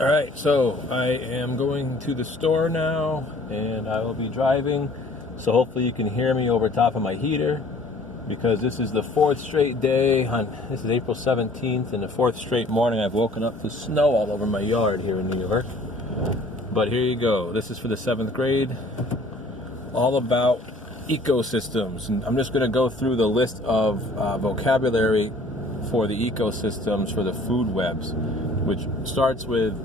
Alright, so I am going to the store now, and I will be driving, so hopefully you can hear me over top of my heater, because this is the fourth straight day, this is April 17th, and the fourth straight morning I've woken up to snow all over my yard here in New York. But here you go, this is for the 7th grade, all about ecosystems, and I'm just going to go through the list of vocabulary for the ecosystems for the food webs, which starts with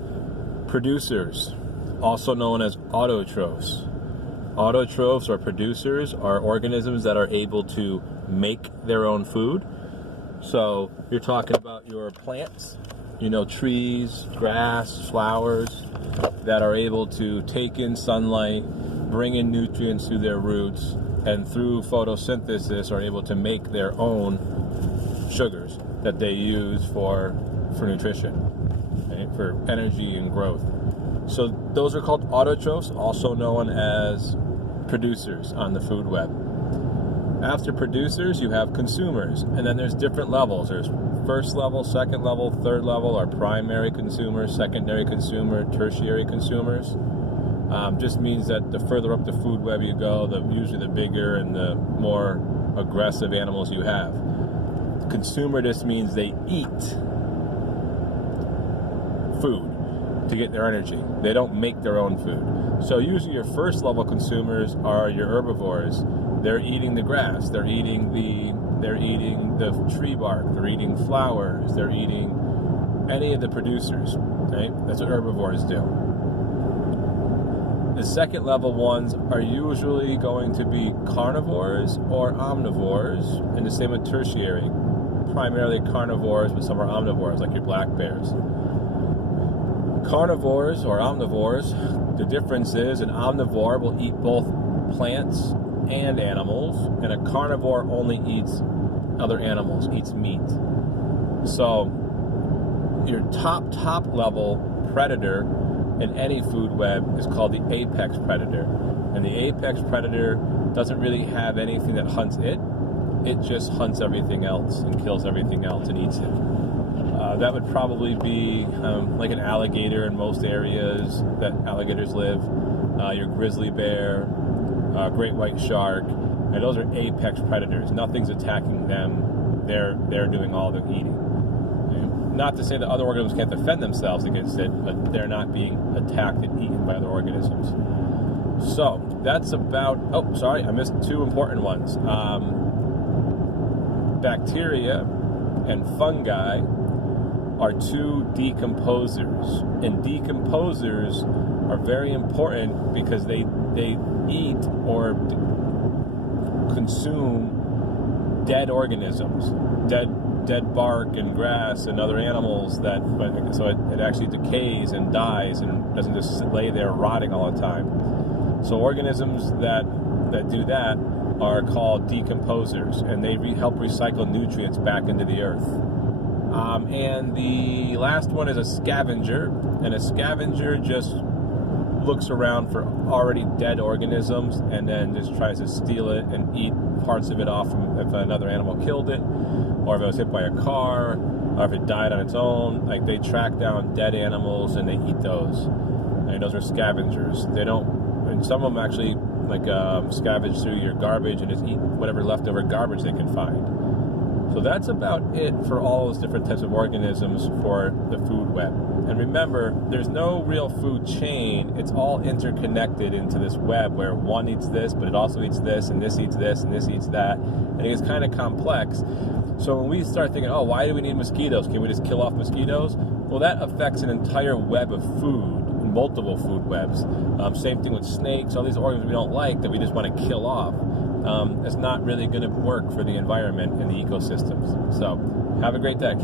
producers, also known as autotrophs. Autotrophs, or producers, are organisms that are able to make their own food. So you're talking about your plants, trees, grass, flowers, that are able to take in sunlight, bring in nutrients through their roots, and through photosynthesis are able to make their own sugars that they use for nutrition, right? For energy and growth. So those are called autotrophs, also known as producers on the food web. After producers, you have consumers, and then there's different levels. There's first level, second level, third level are primary consumers, secondary consumer, tertiary consumers. Just means that the further up the food web you go, usually the bigger and the more aggressive animals you have. Consumer just means they eat food to get their energy. They don't make their own food. So usually your first level consumers are your herbivores. They're eating the grass, they're eating the tree bark, they're eating flowers, they're eating any of the producers, right? That's what herbivores do. The second level ones are usually going to be carnivores or omnivores, and the same with tertiary. Primarily carnivores, but some are omnivores, like your black bears. Carnivores or omnivores, the difference is an omnivore will eat both plants and animals, and a carnivore only eats other animals, eats meat. So your top level predator in any food web is called the apex predator. And the apex predator doesn't really have anything that hunts it. It just hunts everything else and kills everything else and eats it. That would probably be like an alligator in most areas that alligators live, your grizzly bear, great white shark, and those are apex predators. Nothing's attacking them. They're doing all the eating. Okay? Not to say that other organisms can't defend themselves against it, but they're not being attacked and eaten by other organisms. So that's about, I missed two important ones. Bacteria and fungi are two decomposers, and decomposers are very important because they eat or consume dead organisms, dead bark and grass and other animals so it actually decays and dies and doesn't just lay there rotting all the time. So organisms that do that are called decomposers, and they help recycle nutrients back into the earth. And the last one is a scavenger, and a scavenger just looks around for already dead organisms and then just tries to steal it and eat parts of it off if another animal killed it, or if it was hit by a car, or if it died on its own. Like, they track down dead animals and they eat those. And those are scavengers. They don't, and some of them actually scavenge through your garbage and just eat whatever leftover garbage they can find. So that's about it for all those different types of organisms for the food web. And remember, there's no real food chain. It's all interconnected into this web where one eats this, but it also eats this, and this eats this, and this eats that. And it gets kind of complex. So when we start thinking, why do we need mosquitoes? Can we just kill off mosquitoes? Well, that affects an entire web of food, multiple food webs. Same thing with snakes, all these organisms we don't like that we just want to kill off. It's not really going to work for the environment and the ecosystems. So have a great day.